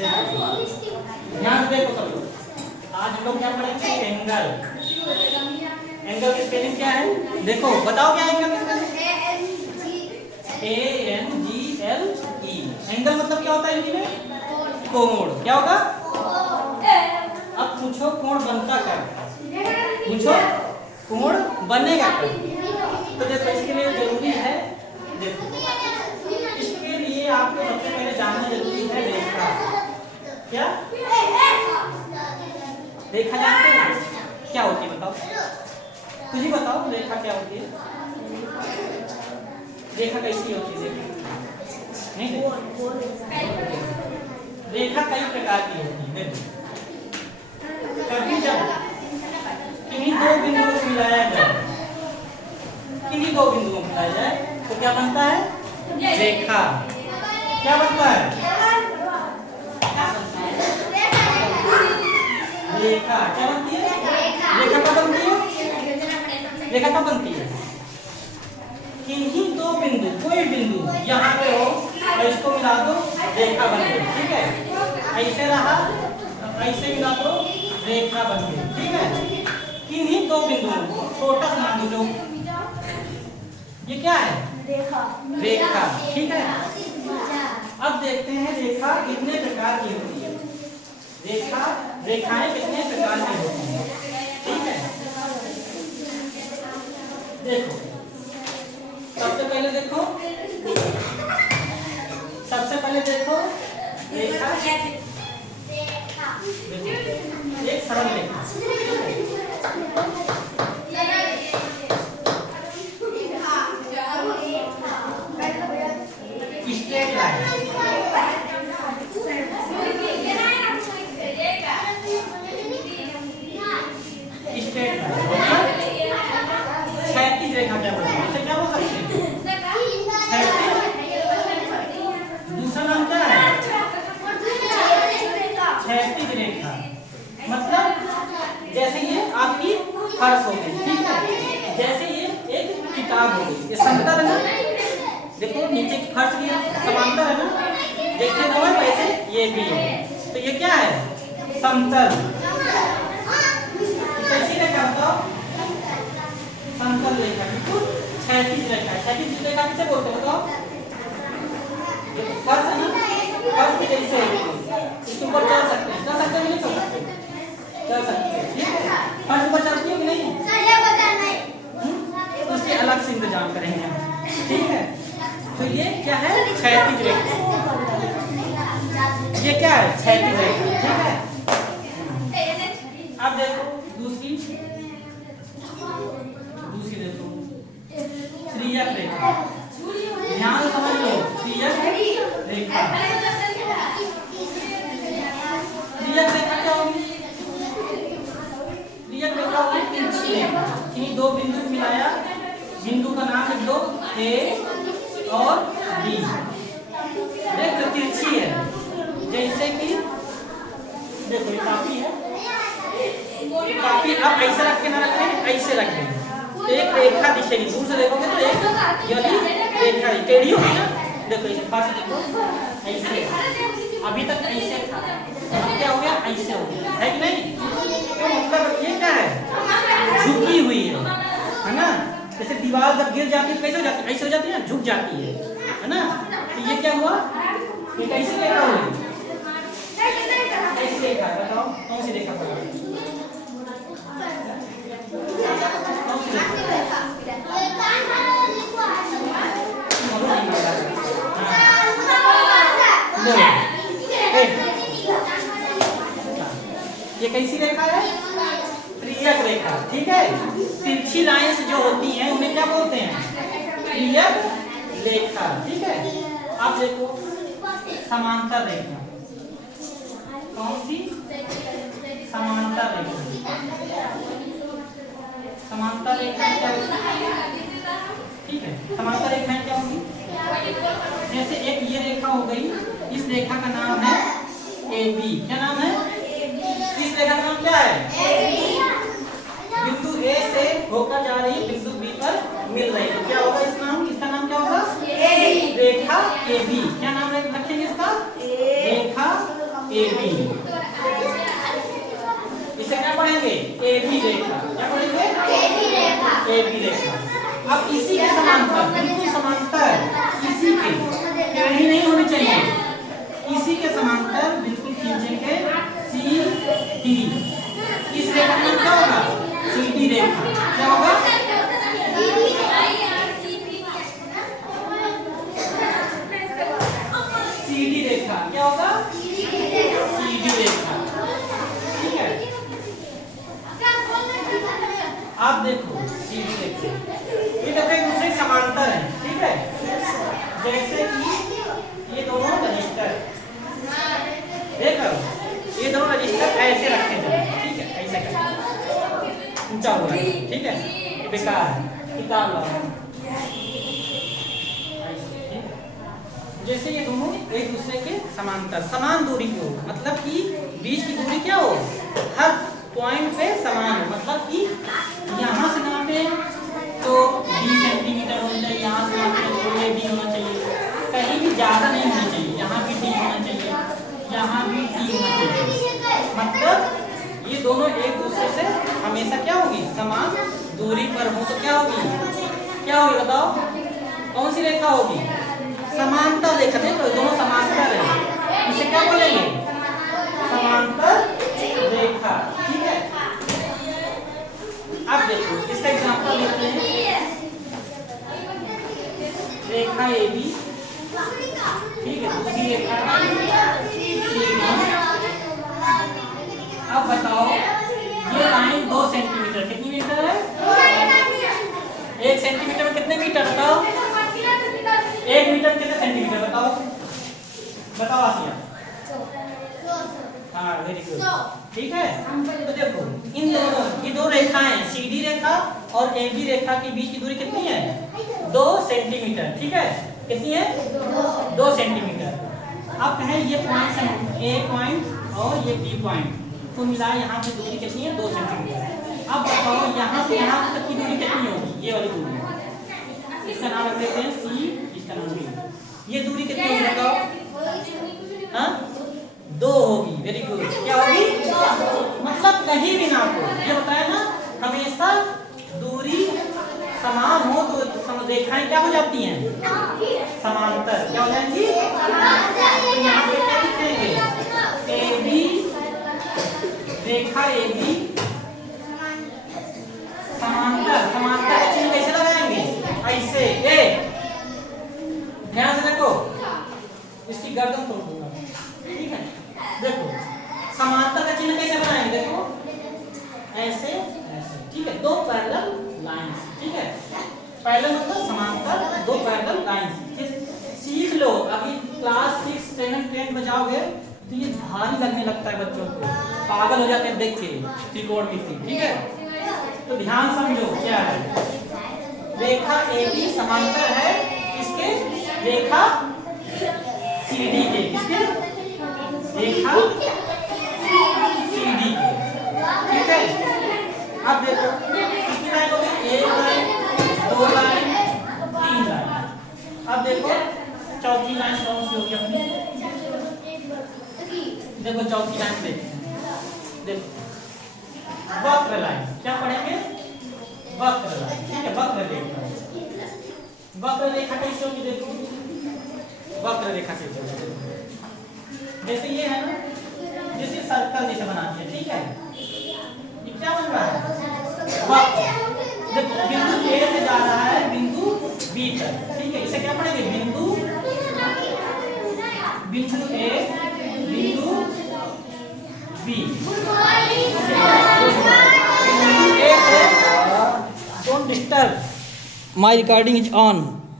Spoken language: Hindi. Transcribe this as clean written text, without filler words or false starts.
ध्यान से देखो सब लोग, आज हम लोग क्या पढ़ेंगे? एंगल। एंगल की स्पेलिंग क्या है? देखो बताओ क्या एंगल की स्पेलिंग? ANGLE। एंगल मतलब क्या होता है हिंदी में? कोण। क्या होगा? अब पूछो कोण बनता क्या है? पूछो कोण बनेगा क्या? तो देखो इसके लिए जरूरी है, देखो इसके लिए आपको सबसे पहले जानना जरूरी है रेखा। क्या रेखा जानते हो क्या होती है? बताओ, तुझे बताओ रेखा क्या होती है? रेखा कैसी होती है? नहीं, रेखा कई प्रकार की होती है। कभी जब किन्हीं दो बिंदुओं को मिलाया जाए, किन्हीं दो बिंदुओं को मिलाया जाए तो क्या बनता है? रेखा। क्या बनता है? रेखा। क्या बनती है? रेखा कब बनती है? रेखा कब बनती है? किन्हीं दो बिंदु, कोई बिंदु यहाँ पे हो और इसको मिला दो, रेखा बन गई। ठीक है, ऐसे रहा, ऐसे मिला दो, रेखा बन गई। ठीक है, किन्हीं दो बिंदुओं को छोटा सा मान लो, ये क्या है? रेखा। रेखा। ठीक है, अब देखते हैं रेखा कितने प्रकार की होती है। रेखा, रेखाएं कितने प्रकार की होती हैं? ठीक है, देखो सबसे पहले देखो, सबसे पहले देखो रेखा, एक सरल रेखा, स्ट्रेट लाइन, स्ट्रेट लाइन, क्षैतिज रेखा क्या बोलते हैं? इसे क्या बोल सकते हैं? दूसरा नाम क्या है? क्षैतिज रेखा। मतलब जैसे ये आपकी फर्श हो गई, ठीक है, जैसे ये एक किताब हो गई, ये समतल है ना, देखो नीचे की फर्श की समांतर है ना, जैसे वो है वैसे ये भी है, तो ये क्या है? समतल। कैसी रेखा बताओ? समतल रेखा। क्षैतिज रेखा। क्षैतिज रेखा किसे बोलते हैं बताओ? फर्श है ना, फर्श के जैसे इसके ऊपर चल सकते हैं, चल सकते हैं नहीं चल सकते? चल सकते हैं। ठीक है, फर्श पर चलती है कि नहीं? उसके अलग से इंतजाम करेंगे हम। ठीक है, तो ये क्या है? क्षैतिज रेखा। ये क्या है? क्षैतिज रेखा। ठीक है, अब देखो दूसरी, दूसरी देखो त्रियक रेखा। ध्यान से समझ लो, त्रियक रेखा। त्रियक रेखा क्या होगी? त्रियक रेखा होगी तिरछी रेखा। किन्हीं दो बिंदु को मिलाया, बिंदु का नाम लिख दो A और B। देख तो तिरछी है, जैसे कि देखो ये काफी है, काफी आप ऐसे रख के ना रखें, ऐसे रख दें तो एक रेखा दिखेगी, दूर से देखोगे तो एक यदि रेखा टेढ़ी होगी ना, देखो इसे पास देखो, ऐसे अभी तक ऐसे था, अब क्या हो गया? ऐसे हो गया, है कि नहीं? तो मतलब ये क्या है? झुकी हुई है ना, जैसे दीवार जब गिर जाती है कैसे हो जाती है? ऐसे हो जाती है ना, झुक जाती है ना, तो ये क्या हुआ? ये कैसी रेखा हुई? ऐसी रेखा। बताओ कौन सी रेखा पड़ा? ये कैसी रेखा है? त्रियक रेखा। ठीक है, तिरछी लाइंस जो होती हैं उन्हें क्या बोलते हैं? त्रियक रेखा। ठीक है, अब देखो समांतर रेखा। कौन सी? समांतर रेखा। समांतर रेखा क्या होगी? ठीक है, समांतर रेखाएं क्या होगी? जैसे एक ये रेखा हो गई, इस रेखा का नाम है AB। क्या नाम है? इस रेखा का नाम क्या है? बिंदु A से होकर जा रही बिंदु B पर मिल रही, तो क्या होगा इस नाम? इसका नाम क्या होगा? रेखा AB। क्या नाम रखेंगे इसका? रेखा डी। इस रेखा का नाम क्या होगा? CD रेखा। क्या होगा? CD रेखा। क्या होगा? CD रेखा। ठीक है, आप देखो CD रेखा, ये देखो एक दूसरे के समांतर है। ठीक है, जैसे कि ये दोनों रजिस्टर, देखो ये दोनों रजिस्टर ऐसे रखे जाए। ठीक है, ऐसे कर ऊंचा हुआ है। ठीक है, ये बेकार है, किताब लाओ। जैसे ये दोनों एक दूसरे के समांतर, समान दूरी पे हो, मतलब कि बीच की दूरी क्या हो? हर पॉइंट पे समान हो। मतलब कि यहाँ से नापे तो 20 सेंटीमीटर होना चाहिए, यहाँ से नापे तो ये डी होना चाहिए, कहीं भी ज़्यादा नहीं होना चाहिए। यहाँ भी डी होना चाहिए, यहाँ भी डी होना चाहिए। मतलब ये दोनों एक दूसरे से हमेशा क्या होगी? समान दूरी पर हो। तो क्या होगी? क्या होगी बताओ? कौन सी रेखा होगी? समांतर रेखा। देखो दोनों समांतर है, इसे क्या बोलेंगे? समांतर रेखा। ठीक है, अब देखो इसका एग्जांपल लेते हैं। रेखा AB, ठीक है, दूसरी रेखा CD। अब बताओ ये लाइन 2 सेंटीमीटर, कितनी मीटर है? 1 सेंटीमीटर में कितने मीटर बताओ? 1 मीटर कितने सेंटीमीटर बताओ? बताओ आसिया। हाँ, वेरी गुड। ठीक है, तो देखो इन दोनों, ये दो रेखाएं CD रेखा और AB रेखा के बीच की दूरी कितनी है? 2 सेंटीमीटर। ठीक है, कितनी है? 2 सेंटीमीटर। अब कहें ये पॉइंट A पॉइंट और ये B पॉइंट तो मिला, यहाँ की दूरी कितनी है? 2 सेंटीमीटर। अब बताओ यहाँ से यहाँ तक की दूरी कितनी होगी? ये वाली दूरी, इसका नाम रख देते हैं C, इसका नाम B। ये दूरी कितनी होगी बताओ? हाँ, 2 होगी। Very good. क्या होगी? मतलब कहीं भी ना हो, ये बताया ना, हमेशा दूरी समान हो तो रेखाएं क्या हो जाती हैं? समांतर। क्या हो जाएंगी? तो यहाँ पे क्या लिखेंगे? AB रेखा AB समांतर। समांतर का चिन्ह कैसे लगाएंगे? ऐसे। ध्यान से देखो, इसकी गर्दन तोड़ दूंगा। ठीक है, देखो समांतर का चिन्ह कैसे बनाएंगे? देखो ऐसे ऐसे। ठीक है, 2 पैरेलल लाइंस। ठीक है, पैरेलल मतलब समांतर, 2 पैरेलल लाइंस। सीख लो, अभी क्लास 6, 7, 10 में जाओगे तो ये भारी लगने लगता है, बच्चों को पागल हो जाते हैं देख के त्रिकोणमिति। ठीक है, तो ध्यान समझो क्या है। रेखा AB समांतर है इसके रेखा CD के, इसके रेखा CD के। ठीक है, अब देखो कितनी लाइन हो गई? 1 लाइन, 2 लाइन, 3 लाइन। अब देखो चौथी लाइन कौन सी होगी अपनी? देखो चौथी लाइन देखते हैं। देखो वक्र लाइन, क्या पढ़ेंगे? वक्र लाइन। ठीक है, वक्र रेखा। वक्र रेखा कैसे होगी? देखो वक्र रेखा कैसे होगी? जैसे ये है ना, जैसे सर्कल जैसे बनाते हैं। ठीक है, ये क्या बन रहा है? वक्र। देखो बिंदु A से जा रहा है बिंदु B तक। ठीक है, इसे क्या पढ़ेंगे? बिंदु A, बिंदु B। Don't disturb. My recording is on.